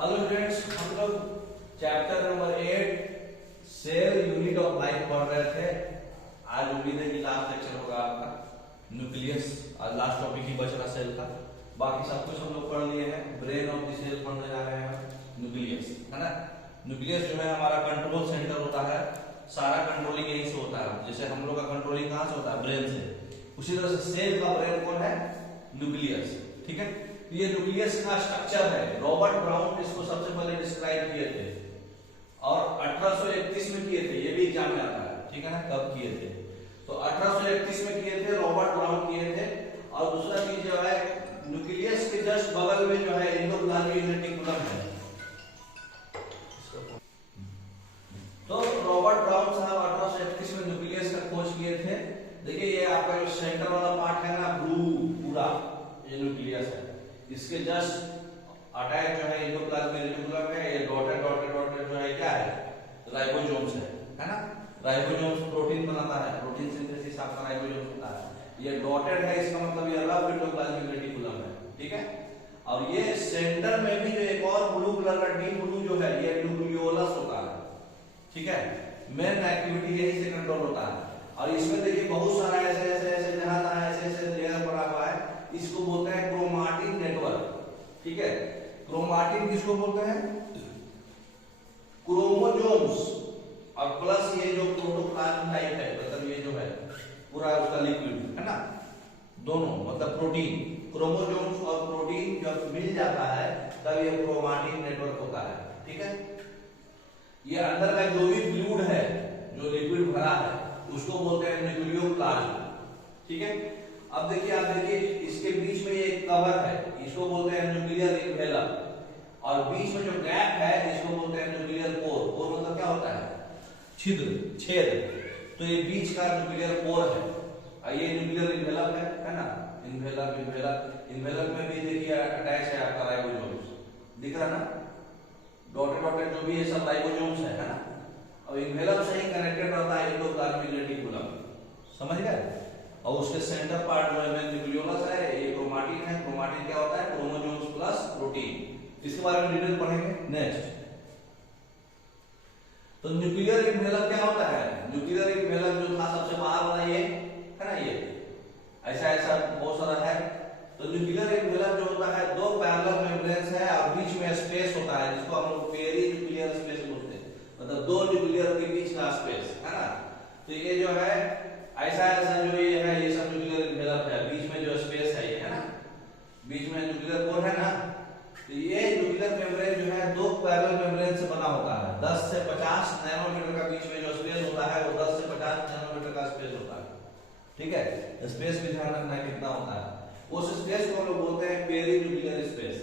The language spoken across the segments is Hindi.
हेलो फ्रेंड्स, हम लोग chapter number 8 cell unit of life पढ़ रहे थे। आज उम्मीद है कि लास्ट लेक्चर होगा आपका न्यूक्लियस। आज लास्ट टॉपिक ही बच रहा सेल का। बाकी सब कुछ हम लोग पढ़ लिए हैं। ब्रेन ऑफ द सेल पढ़ने जा रहे हैं न्यूक्लियस, है ना। न्यूक्लियस जो है हमारा कंट्रोल सेंटर होता है। सारा कंट्रोलिंग यहीं से होता है। जैसे हम लोग का कंट्रोलिंग कहाँ से होता है? ब्रेन से। उसी तरह से सेल का ब्रेन कौन है? न्यूक्लियस। ठीक है, ये न्यूक्लियस का स्ट्रक्चर है। रॉबर्ट ब्राउन इसको सबसे पहले डिस्क्राइब किए थे और 1831 में किए थे। ये भी एग्जाम में आता है, ठीक है ना, कब किए थे? तो 1831 में किए थे, रॉबर्ट ब्राउन किए थे। और दूसरा चीज जो है, न्यूक्लियस के जस्ट बगल में जो है एंडोप्लाज्मिक रेटिकुलम है। तो रॉबर्ट ब्राउन साहब 1831 में न्यूक्लियस का खोज किए थे। देखिए ये आपका जो सेंटर वाला पार्ट है ना, ब्लू पूरा, ये न्यूक्लियस है। इसके जस्ट अटैच जो है एंडोप्लाज्मिक रेटिकुलम है। ये डॉटेड डॉटेड डॉटेड जो है क्या है? राइबोसोम्स है ना। राइबोसोम्स प्रोटीन बनाता है, प्रोटीन सिंथेसिस आपका राइबोसोम्स होता है। ये डॉटेड है, इसका मतलब ये रफ एंडोप्लाज्मिक रेटिकुलम है, ठीक है। और ये सेंटर में भी जो एक और ब्लू कलर का डीप ब्लू जो है, ये न्यूक्लियोलस होता है, ठीक है। मेन एक्टिविटी यही से कंट्रोल होता है। और इसमें देखिए बहुत सारा ऐसे ऐसे ऐसे जहां तहां ऐसे ऐसे लेयर पड़ा हुआ है। इसको बोलते हैं क्रोमाटिन नेटवर्क, ठीक है। क्रोमाटिन किसको बोलते हैं? क्रोमोसोम्स और प्लस ये जो प्रोटोप्लाज्म टाइप है, मतलब ये जो है पूरा उसका लिक्विड है ना, दोनों मतलब प्रोटीन, क्रोमोसोम्स और प्रोटीन जब मिल जाता है तब ये क्रोमाटिन नेटवर्क होता है, ठीक है। ये अंदर का जो भी फ्लूइड है, जो लिक्विड भरा है, उसको बोलते हैं न्यूक्लियोप्लाज्म, ठीक है। अब देखिए, आप देखिए इसके बीच में ये एक कवर है, इसको बोलते हैं न्यूक्लियर इन्वेलप। और बीच में जो गैप है, इसको बोलते हैं न्यूक्लियर पोर। पोर मतलब क्या होता है? छिद्र, छेद। तो ये बीच का न्यूक्लियर पोर है और ये न्यूक्लियर इन्वेलप है ना। इन्वेलप इन्वेलप इन्वेलप में भी देखिए अटैच है आपका राइबोसोम्स, दिख रहा ना, डॉटेड डॉटेड जो भी ये सब राइबोसोम्स है ना। और इन्वेलप से ही कनेक्टेड रहता है एंडोप्लाज्मिक रेटिकुलम, समझ गए। और उसके सेंटर पार्ट जो है न्यूक्लियोलस है, ये क्रोमाटिन है। क्रोमाटिन क्या होता है? Chromosomes plus protein. इसके बारे में डिटेल पढ़ेंगे नेक्स्ट। तो न्यूक्लियर इन्वेलप क्या होता है? न्यूक्लियर इन्वेलप जो था सबसे बाहर वाला ये है ना, ये ऐसा ऐसा बहुत सारा है। तो न्यूक्लियर इन्वेलप जो होता है, दो पैरेलल मेम्ब्रेन्स है और बीच में स्पेस होता है, जिसको हम लोग पेरी न्यूक्लियर स्पेस बोलते हैं, मतलब दो न्यूक्लियर के बीच का स्पेस है ना। तो ये जो है ऐसा ऐसा जो ये है, ये सब न्यूक्लियर इन्वेलप है। बीच में जो स्पेस है ये है ना, बीच में न्यूक्लियर कोर है ना। तो ये न्यूक्लियर मेम्ब्रेन जो है दो पैरेलल मेम्ब्रेन से बना होता है। 10 से 50 नैनोमीटर का बीच में जो स्पेस होता है, वो 10 से 50 नैनोमीटर का स्पेस होता है, ठीक है। स्पेस भी ध्यान रखना है कितना होता है। उस स्पेस को हम लोग बोलते हैं पेरी न्यूक्लियर स्पेस।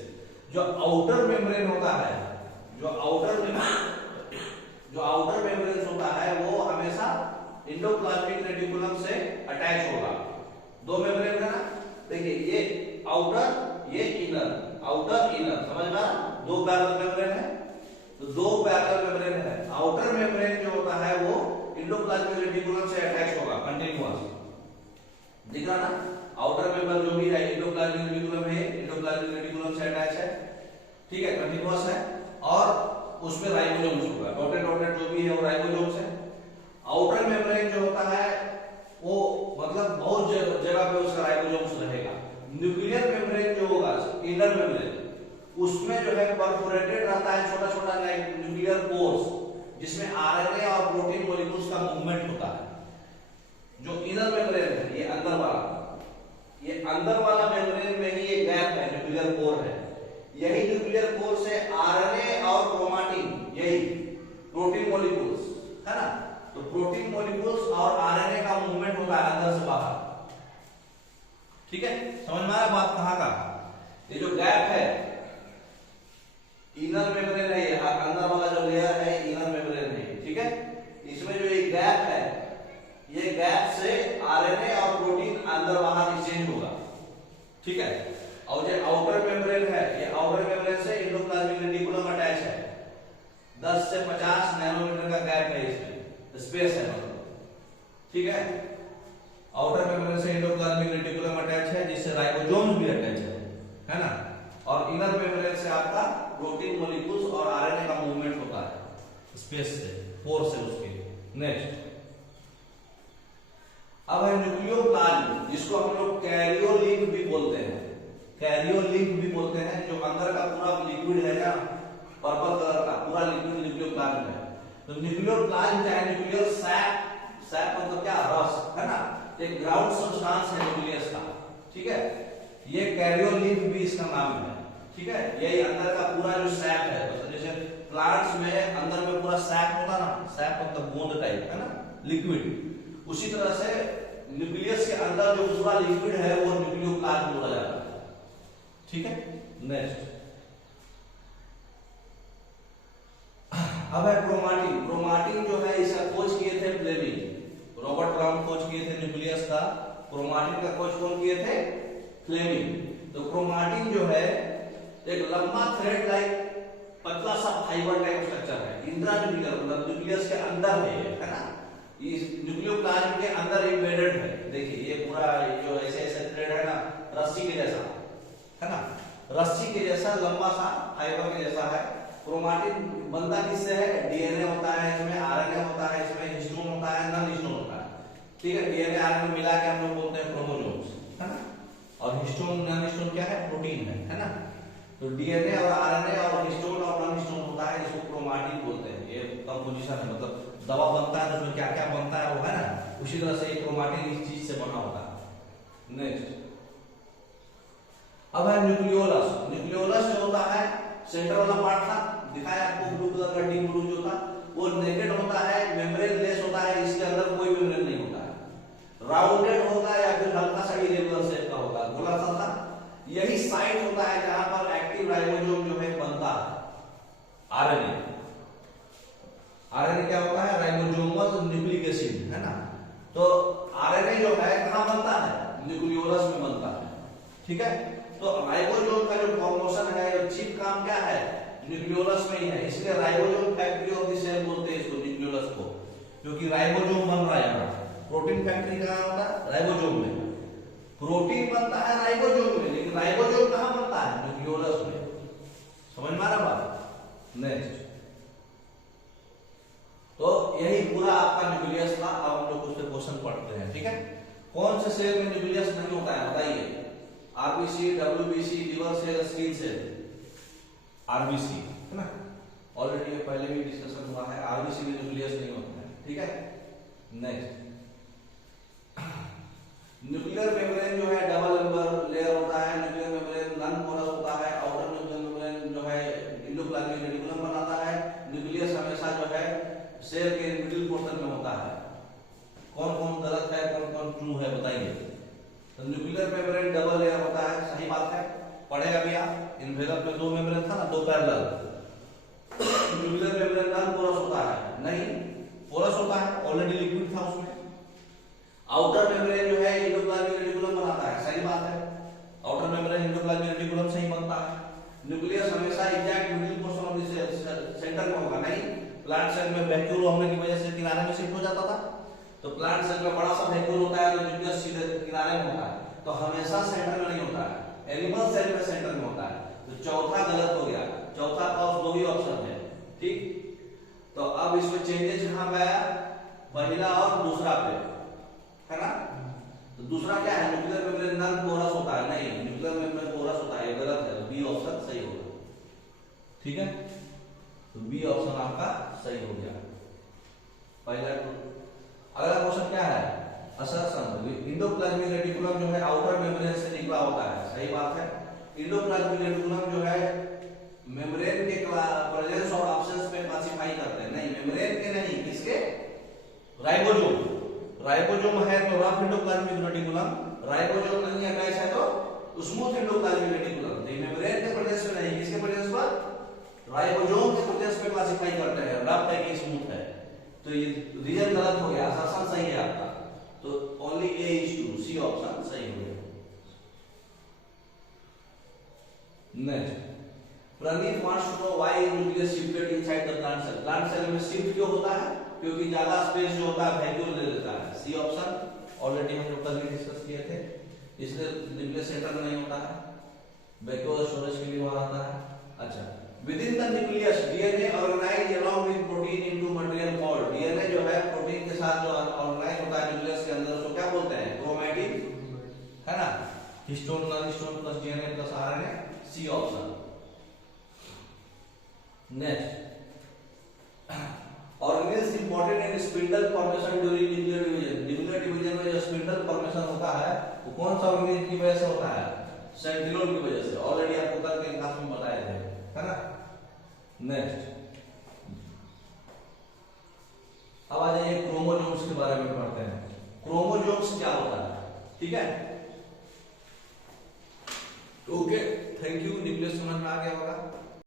जो आउटर मेम्ब्रेन होता है, जो आउटर मेम्ब्रेन होता है, वो हमेशा एंडोप्लाज्मिक रेटिकुलम से अटैच होगा। दो मेम्ब्रेन है ना, देखिए ये आउटर, ये इनर, आउटर इनर, समझ में? दो पैरेलल मेम्ब्रेन है, तो दो पैरेलल मेम्ब्रेन है। आउटर मेम्ब्रेन जो होता है वो एंडोप्लाज्मिक रेटिकुलम से अटैच होगा कंटिन्यूअस, दिख रहा ना। आउटर मेंबर जो भी है एंडोप्लाज्मिक रेटिकुलम है, एंडोप्लाज्मिक रेटिकुलम से अटैच है, ठीक है, कंटिन्यूअस है। और उसमें राइबोसोम्स होगा, डॉटेड डॉटेड जो भी है वो राइबोसोम्स है। आउटर मेम्ब्रेन जो होता है वो मतलब बहुत जगह पे उसका राइबोसोम्स रहेगा। न्यूक्लियर मेम्ब्रेन जो होगा, इनर मेम्ब्रेन, उसमें जो है परफोरेटेड रहता है छोटा छोटा न्यूक्लियर पोर्स, जिसमें आरएनए और प्रोटीन मॉलिक्यूल्स का मूवमेंट होता है। जो इनर मेम्ब्रेन है, ये अंदर वाला, ये अंदर वाला मेम्ब्रेन में ही ये गैप है, न्यूक्लियर पोर है। यही न्यूक्लियर पोर से आरएनए और क्रोमाटिन, यही प्रोटीन मॉलिक्यूल्स है ना। तो प्रोटीन मॉलिक्यूल्स और आरएनए का मूवमेंट होता है अंदर से बाहर, ठीक है। समझ में आ रहा बात कहां का? ये जो गैप है, इनर मेम्ब्रेन है, ये अंदर वाला जो लेयर है इनर मेम्ब्रेन है, ठीक है। इसमें जो ये गैप है, ये गैप से आरएनए और प्रोटीन अंदर बाहर एक्सचेंज होगा, ठीक है। और जो आउटर मेम्ब्रेन है, ये आउटर मेम्ब्रेन से एंडोप्लाज्मिक रेटिकुलम अटैच है। 10 से 50 नैनोमीटर का गैप है, इसमें स्पेस है मतलब, ठीक है। आउटर मेम्ब्रेन से एंडोप्लाज्मिक रेटिकुलम अटैच है, जिससे राइबोसोम्स भी अटैच है ना। और इनर मेम्ब्रेन से आपका प्रोटीन मॉलिक्यूल्स और आरएनए का मूवमेंट होता है स्पेस से, फोर्स से उसके। नेक्स्ट अब है न्यूक्लियोप्लाज्म, जिसको हम लोग कैरियोलिंक भी बोलते हैं, कैरियोलिंक भी बोलते हैं, जो अंदर का पूरा लिक्विड है ना, पर्पल कलर का पूरा लिक्विड न्यूक्लियोप्लाज्म है। तो न्यूक्लियोप्लाज्म क्या है? न्यूक्लियर सैप, सैप मतलब क्या? रस, है ना, एक ग्राउंड सब्सटेंस है न्यूक्लियस का, ठीक है। ये कैरियोलिंक भी इसका नाम है, ठीक है। यही अंदर का पूरा जो सैप है, जैसे प्लांट्स में अंदर में पूरा सैप होता ना, सैप मतलब गोंद टाइप, है ना, लिक्विड, उसी तरह से न्यूक्लियस के अंदर जो पूरा लिक्विड है वो न्यूक्लियोप्लाज्म बोला जाता है, ठीक है। नेक्स्ट अब है क्रोमाटिन। क्रोमाटिन जो है इसका खोज किए थे फ्लेमिंग, रॉबर्ट ब्राउन खोज किए थे न्यूक्लियस का। क्रोमाटिन का खोज कौन किए थे? फ्लेमिंग। तो क्रोमाटिन जो है एक लंबा थ्रेड लाइक पतला सा फाइबर टाइप स्ट्रक्चर है, इंट्रान्यूक्लियर मतलब न्यूक्लियस के अंदर है ना, इस न्यूक्लियोप्लाज्म के अंदर एम्बेडेड है। देखिए ये पूरा जो ऐसे ऐसे थ्रेड है ना, रस्सी के जैसा, है ना, रस्सी के जैसा लंबा सा फाइबर के जैसा है। क्रोमाटिन बनता किससे है? डीएनए होता है इसमें, आरएनए होता है इसमें, हिस्टोन होता है, नॉन हिस्टोन होता है, ठीक है। डीएनए आरएनए मिला के हम लोग बोलते हैं क्रोमोसोम्स, है ना, और हिस्टोन नॉन हिस्टोन क्या है? प्रोटीन है ना। तो डीएनए और आरएनए और हिस्टोन और नॉन हिस्टोन होता है, इसको क्रोमाटिन बोलते हैं। ये कंपोजिशन है, मतलब दवा बनता है तो उसमें क्या क्या बनता है वो, है ना, उसी तरह से क्रोमाटिन इस चीज से बना होता है। नेक्स्ट अब है न्यूक्लियोलस। न्यूक्लियोलस जो होता है सेंटर वाला पार्ट था, दिखाया आपको ब्लू कलर का डीप ब्लू जो था, वो नेकेड होता है, मेम्ब्रेन लेस होता है, इसके अंदर कोई मेम्ब्रेन नहीं होता है, राउंडेड होगा या फिर हल्का सा इरेगुलर शेप का होगा, गोला सा था। यही साइट होता है जहां पर एक्टिव राइबोसोम जो है बनता है। आरएनए, आरएनए क्या होता है? राइबोसोमल न्यूक्लिक एसिड, है ना। तो आरएनए जो है कहां बनता है? न्यूक्लियोलस में बनता है, ठीक है। तो राइबोसोम का जो फॉर्मेशन है, चीफ काम क्या है? न्यूक्लियोलस में ही है, इसलिए ribosome factory of the cell बोलते हैं इसको, न्यूक्लियोलस को, क्योंकि राइबोसोम बन रहा है। प्रोटीन फैक्ट्री कहां होता है? राइबोसोम में। प्रोटीन बनता है राइबोसोम में, लेकिन राइबोसोम कहां बनता है? न्यूक्लियोलस में। समझ में आ रहा बात? नेक्स्ट तो यही पूरा आपका न्यूक्लियस था। अब हम लोग उस पर क्वेश्चन पढ़ते हैं, ठीक है। कौन से सेल में न्यूक्लियस नहीं होता है बताइए? RBC, WBC, liver cell, skin cell. RBC, है ना, ऑलरेडी ये पहले भी डिस्कशन हुआ है, आरबीसी में न्यूक्लियस नहीं होता है, ठीक है। नेक्स्ट न्यूक्लियर मेम्ब्रेन जो है डबल लेयर होता है, न्यूक्लियर मेम्ब्रेन नॉन पोरस होता है, आउटर न्यूक्लियर मेम्ब्रेन जो है एंडोप्लाज्मिक रेटिकुलम बनाता है, न्यूक्लियस हमेशा जो है सेल के मिडिल पोर्शन में होता है। कौन कौन गलत है, कौन कौन ट्रू है बताइए? तो न्यूक्लियर मेम्ब्रेन डबल लेयर होता है, सही बात है, पढ़ेगा भी आप। इन्वेलप में दो मेम्ब्रेन था ना, दो parallel. Nuclear membrane non porous होता है, नहीं पोरस होता है, ऑलरेडी लिक्विड था उसमें। आउटर मेम्ब्रेन जो है एंडोप्लाज्मिक रेटिकुलम बनाता है, सही बात है, आउटर मेम्ब्रेन एंडोप्लाज्मिक रेटिकुलम से ही बनता है। न्यूक्लियस हमेशा exact middle portion of the centre में होगा, नहीं प्लांट सेल में वैक्यूल होने की वजह से किनारे में शिफ्ट हो जाता था। तो प्लांट सेल में बड़ा सा वैक्यूल होता है तो न्यूक्लियस सीधे किनारे में होता है, तो हमेशा सेंटर में नहीं होता है, एनिमल सेल में सेंटर में होता है। तो चौथा गलत हो गया, चौथा का दो ही ऑप्शन है, ठीक। तो अब इसमें चेंजेस कहां पे आया? पहला और दूसरा पे, है ना। तो दूसरा क्या है? न्यूक्लियर मेम्ब्रेन नॉन पोरस होता है, नहीं न्यूक्लियर मेम्ब्रेन पोरस होता है, ये गलत है, बी ऑप्शन सही होगा, ठीक है। तो बी ऑप्शन आपका सही हो गया पहला। अगला क्वेश्चन क्या है? असर्शन एंडोप्लाज्मिक रेटिकुलम जो है आउटर मेम्ब्रेन से निकला होता है, सही बात है। एंडोप्लाज्मिक रेटिकुलम जो है मेम्ब्रेन के प्रेजेंस और एब्सेंस में क्लासिफाई करते हैं, नहीं मेम्ब्रेन के नहीं, किसके? राइबोसोम। राइबोसोम है तो रफ एंडोप्लाज्मिक रेटिकुलम, राइबोसोम नहीं है कैसा है तो स्मूथ एंडोप्लाज्मिक रेटिकुलम। तो मेम्ब्रेन के प्रेजेंस में नहीं, किसके प्रेजेंस पर? राइबोसोम के प्रेजेंस में क्लासिफाई करते हैं, रफ है कि स्मूथ है। तो ये रीजन गलत हो गया, असर्शन सही है आपका। तो only A is true, C option सही हो गया। Next Praneet wants to know why nucleus shifted inside the plant cell. Plant cell में शिफ्ट क्यों होता है? क्योंकि ज्यादा स्पेस जो होता है वैक्यूल ले लेता है, सी ऑप्शन ऑलरेडी हम लोग कल भी डिस्कस किए थे, इसलिए न्यूक्लियस सेंटर में नहीं होता है, वैक्यूल स्टोरेज के लिए वहां आता है। अच्छा, yes, DNA organize along with protein into material called DNA जो है प्रोटीन के साथ जो ऑर्गेनाइज होता है न्यूक्लियस के अंदर उसको क्या बोलते हैं? क्रोमैटिन, है ना? Histone non histone plus DNA plus RNA, C option. Next, organelles important in spindle formation during nuclear division. Nuclear division में जो स्पिंडल फॉर्मेशन होता है वो कौन सा ऑर्गेनेल की वजह से होता है? सेंट्रियोल की वजह से। ऑलरेडी आपको कल के क्लास में बताए थे, है ना? नेक्स्ट, अब आ जाइए क्रोमोसोम्स के बारे में पढ़ते हैं। क्रोमोसोम्स क्या होता है? ठीक है, ओके, थैंक यू। न्यूक्लियस समझ में आ गया होगा।